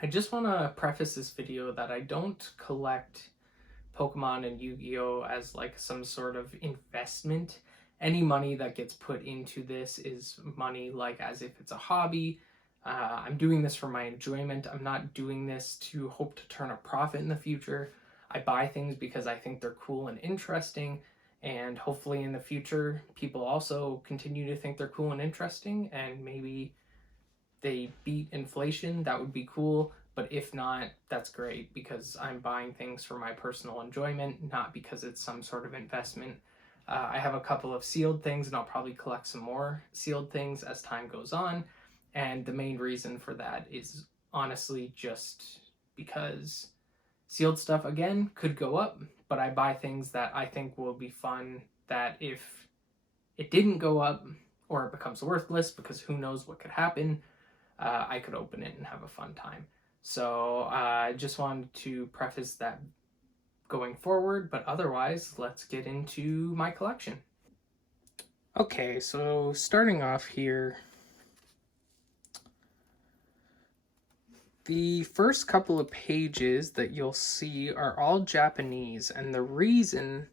I just want to preface this video that I don't collect Pokemon and Yu-Gi-Oh as like some sort of investment. Any money that gets put into this is money like as if it's a hobby. I'm doing this for my enjoyment. I'm not doing this to hope to turn a profit in the future. I buy things because I think they're cool and interesting, and hopefully in the future people also continue to think they're cool and interesting, and maybe they beat inflation. That would be cool. But if not, that's great because I'm buying things for my personal enjoyment, not because it's some sort of investment. I have a couple of sealed things, and I'll probably collect some more sealed things as time goes on. And the main reason for that is honestly just because sealed stuff, again, could go up, but I buy things that I think will be fun, that if it didn't go up or it becomes worthless, because who knows what could happen, I could open it and have a fun time. So I just wanted to preface that going forward, but otherwise, let's get into my collection. Okay, so starting off here, the first couple of pages that you'll see are all Japanese, and the reason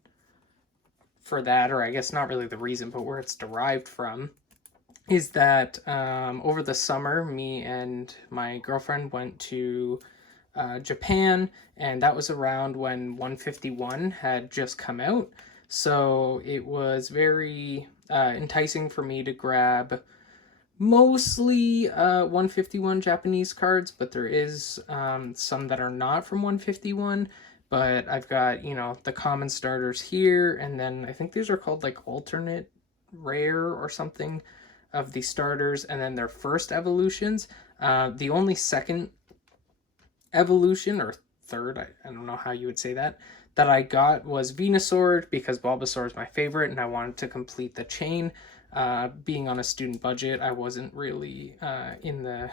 for that, or I guess not really the reason, but where it's derived from, is that over the summer, me and my girlfriend went to Japan, and that was around when 151 had just come out. So it was very enticing for me to grab mostly 151 Japanese cards, but there is some that are not from 151. But I've got, the common starters here, and then I think these are called like alternate rare or something of the starters, and then their first evolutions. The only second evolution, or third, I don't know how you would say that I got was Venusaur, because Bulbasaur is my favorite and I wanted to complete the chain. Being on a student budget, I wasn't really in the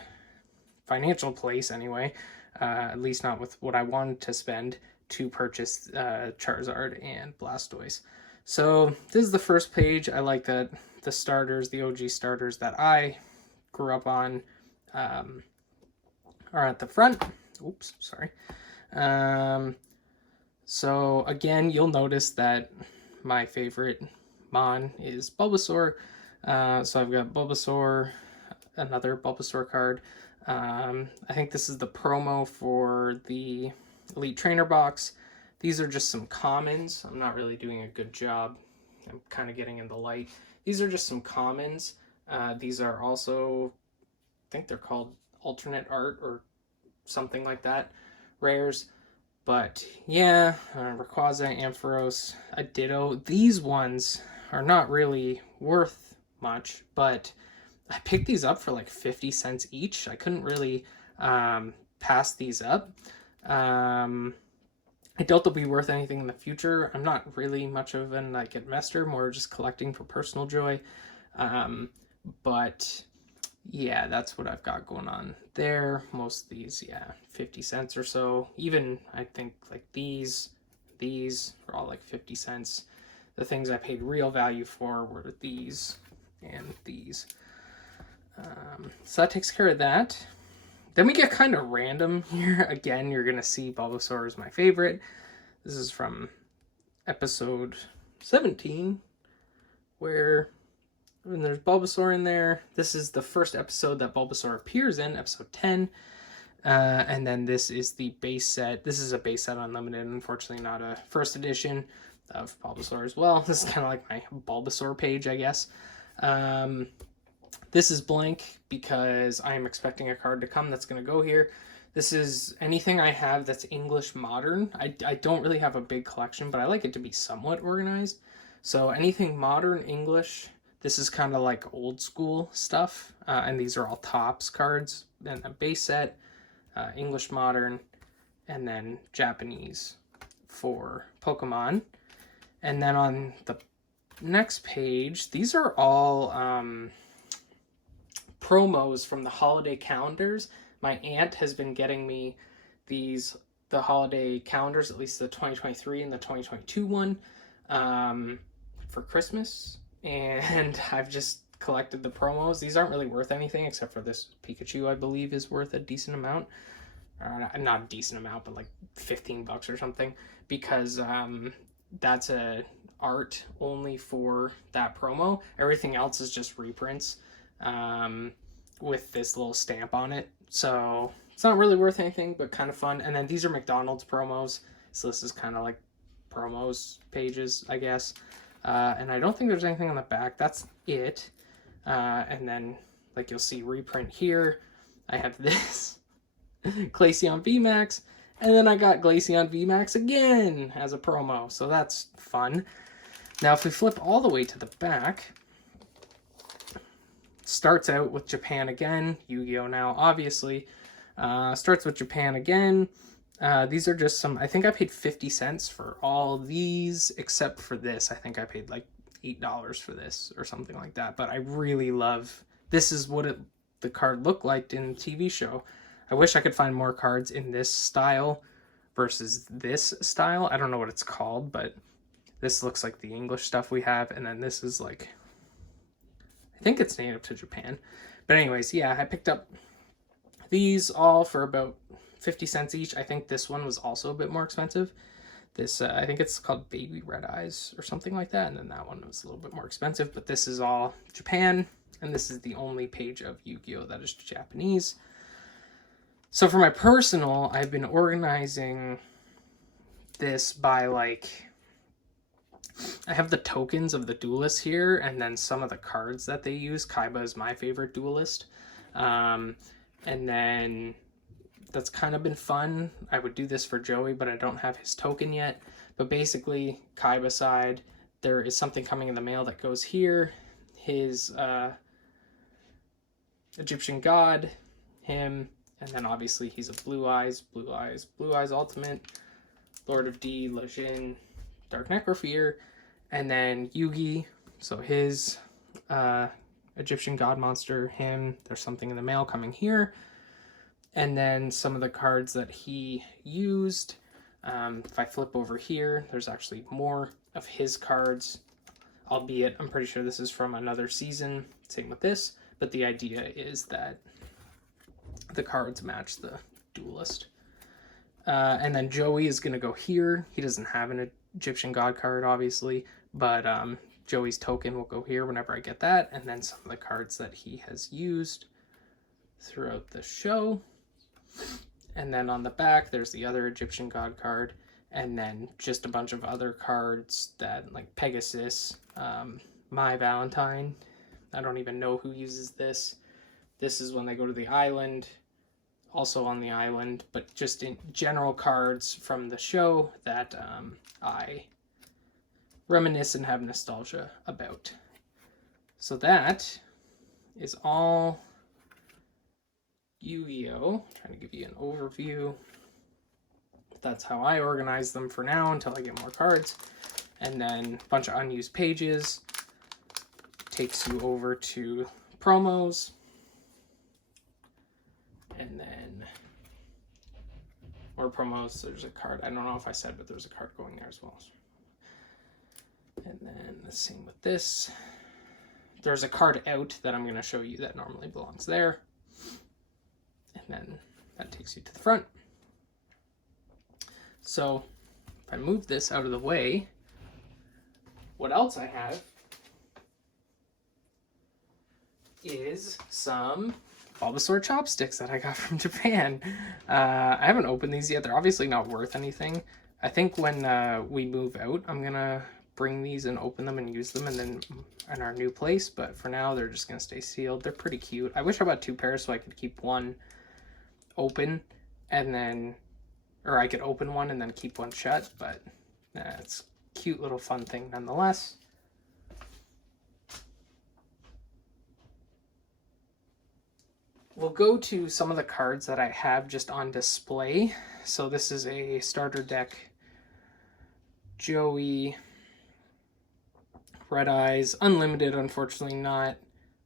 financial place anyway, at least not with what I wanted to spend to purchase Charizard and Blastoise. So this is the first page. I like that the starters, the OG starters that I grew up on, are at the front. Oops, sorry. So again, you'll notice that my favorite Mon is Bulbasaur. So I've got Bulbasaur, another Bulbasaur card. I think this is the promo for the Elite Trainer box. These are just some commons. I'm not really doing a good job. I'm kind of getting in the light. These are just some commons. These are also, I think they're called alternate art or something like that, rares. But yeah, Rayquaza, Ampharos, a Ditto. These ones are not really worth much, but I picked these up for like 50 cents each. I couldn't really pass these up. I doubt they'll be worth anything in the future. I'm not really much of an investor, more just collecting for personal joy. But yeah, that's what I've got going on there. Most of these, 50 cents or so. Even I think like these are all like 50 cents. The things I paid real value for were these and these. So that takes care of that. Then we get kind of random here. Again, you're going to see Bulbasaur is my favorite. This is from episode 17, where when there's Bulbasaur in there. This is the first episode that Bulbasaur appears in, episode 10. And then this is the base set. This is a base set unlimited, unfortunately not a first edition of Bulbasaur as well. This is kind of like my Bulbasaur page, I guess. This is blank because I'm expecting a card to come that's going to go here. This is anything I have that's English modern. I don't really have a big collection, but I like it to be somewhat organized. So anything modern English, this is kind of like old school stuff. And these are all tops cards. Then a base set, English modern, and then Japanese for Pokemon. And then on the next page, these are all promos from the holiday calendars. My aunt has been getting me the holiday calendars, at least the 2023 and the 2022 one, for Christmas. And I've just collected the promos. These aren't really worth anything except for this Pikachu, I believe, is worth a decent amount. or not a decent amount, but like $15 or something, because that's a art only for that promo. Everything else is just reprints um, with this little stamp on it. So it's not really worth anything, but kind of fun. And then these are McDonald's promos. So this is kind of like promos pages, I guess. And I don't think there's anything on the back. That's it. And then, like, you'll see reprint here. I have this Glaceon VMAX, and then I got Glaceon VMAX again as a promo. So that's fun. Now, if we flip all the way to the back, starts out with Japan again. Yu-Gi-Oh! Now, obviously. Starts with Japan again. These are just some, I think I paid 50 cents for all these, except for this. I think I paid like $8 for this or something like that. But I really love, this is what the card looked like in the TV show. I wish I could find more cards in this style versus this style. I don't know what it's called, but this looks like the English stuff we have. And then this is like, I think it's native to Japan. But anyways, yeah, I picked up these all for about 50 cents each. I think this one was also a bit more expensive. This, I think it's called Baby Red Eyes or something like that. And then that one was a little bit more expensive, but this is all Japan. And this is the only page of Yu-Gi-Oh! That is Japanese. So for my personal, I've been organizing this by like, I have the tokens of the duelists here, and then some of the cards that they use. Kaiba is my favorite duelist. And then that's kind of been fun. I would do this for Joey, but I don't have his token yet. But basically, Kaiba side, there is something coming in the mail that goes here. His Egyptian god, him, and then obviously he's a Blue Eyes Ultimate, Lord of D, Lejin, Dark Necrofear, and then Yugi, so his Egyptian god monster, him, there's something in the mail coming here. And then some of the cards that he used. If I flip over here, there's actually more of his cards, albeit I'm pretty sure this is from another season. Same with this, but the idea is that the cards match the duelist. And then Joey is going to go here. He doesn't have an Egyptian god card, obviously, but Joey's token will go here whenever I get that. And then some of the cards that he has used throughout the show. And then on the back, there's the other Egyptian god card, and then just a bunch of other cards that, like Pegasus, My Valentine. I don't even know who uses this. This is when they go to the island, also on the island, but just in general cards from the show that I reminisce and have nostalgia about. So that is all Yu-Gi-Oh! Trying to give you an overview. That's how I organize them for now until I get more cards. And then a bunch of unused pages. Takes you over to promos. And then more promos. There's a card. I don't know if I said, but there's a card going there as well. And then the same with this. There's a card out that I'm going to show you that normally belongs there. And then that takes you to the front. So if I move this out of the way, what else I have is some Bulbasaur chopsticks that I got from Japan. I haven't opened these yet. They're obviously not worth anything. I think when we move out, I'm going to bring these and open them and use them and then in our new place. But for now, they're just going to stay sealed. They're pretty cute. I wish I bought 2 pairs so I could keep one open and then, or I could open one and then keep one shut, but it's a cute little fun thing nonetheless. We'll go to some of the cards that I have just on display. So this is a starter deck. Joey, Red Eyes, Unlimited, unfortunately not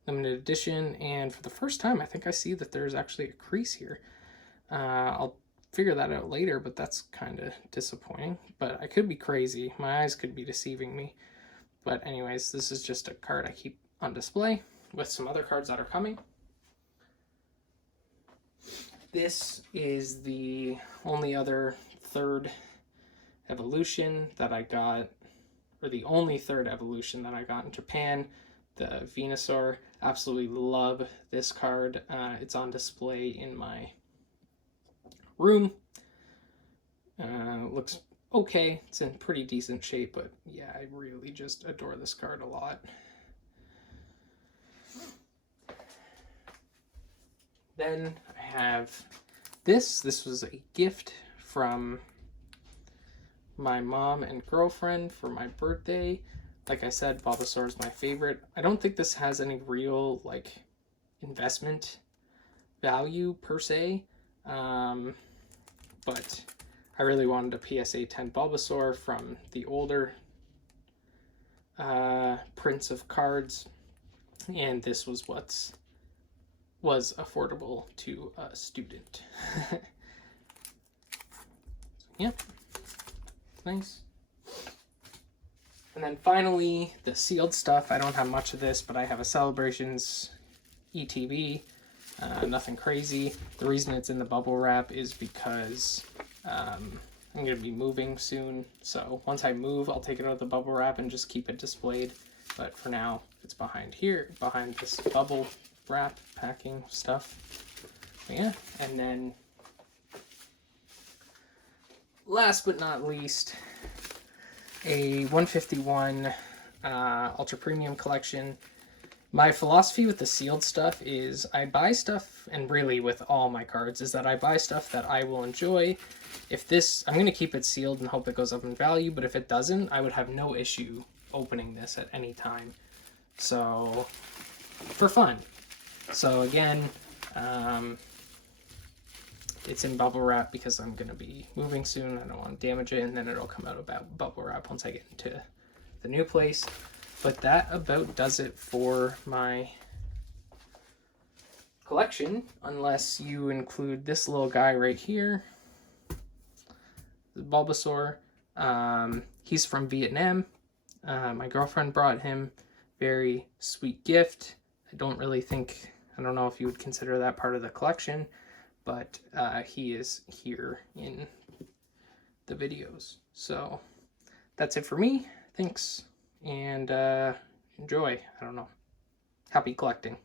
limited edition. And for the first time, I think I see that there's actually a crease here. I'll figure that out later, but that's kind of disappointing. But I could be crazy. My eyes could be deceiving me. But anyways, this is just a card I keep on display with some other cards that are coming. This is the only other third evolution that I got, or the only third evolution that I got in Japan, the Venusaur. Absolutely love this card. It's on display in my room. Looks okay. It's in pretty decent shape, but yeah, I really just adore this card a lot. Then I have this. This was a gift from my mom and girlfriend for my birthday. Like I said, Bulbasaur is my favorite. I don't think this has any real like investment value per se, but I really wanted a PSA 10 Bulbasaur from the older prints of cards, and this was what was affordable to a student. Yep, nice. And then finally, the sealed stuff. I don't have much of this, but I have a Celebrations ETB. Nothing crazy. The reason it's in the bubble wrap is because I'm going to be moving soon. So once I move, I'll take it out of the bubble wrap and just keep it displayed. But for now, it's behind here, behind this bubble wrap packing stuff. Yeah, and then last but not least, a 151 Ultra Premium collection. My philosophy with the sealed stuff is I buy stuff, and really with all my cards, is that I buy stuff that I will enjoy. If this, I'm going to keep it sealed and hope it goes up in value, but if it doesn't, I would have no issue opening this at any time. So, for fun. So again, it's in bubble wrap because I'm going to be moving soon. I don't want to damage it, and then it'll come out about bubble wrap once I get into the new place. But that about does it for my collection, unless you include this little guy right here, the Bulbasaur. He's from Vietnam. My girlfriend brought him. Very sweet gift. I don't know if you would consider that part of the collection, but he is here in the videos. So that's it for me. Thanks, and enjoy. I don't know. Happy collecting.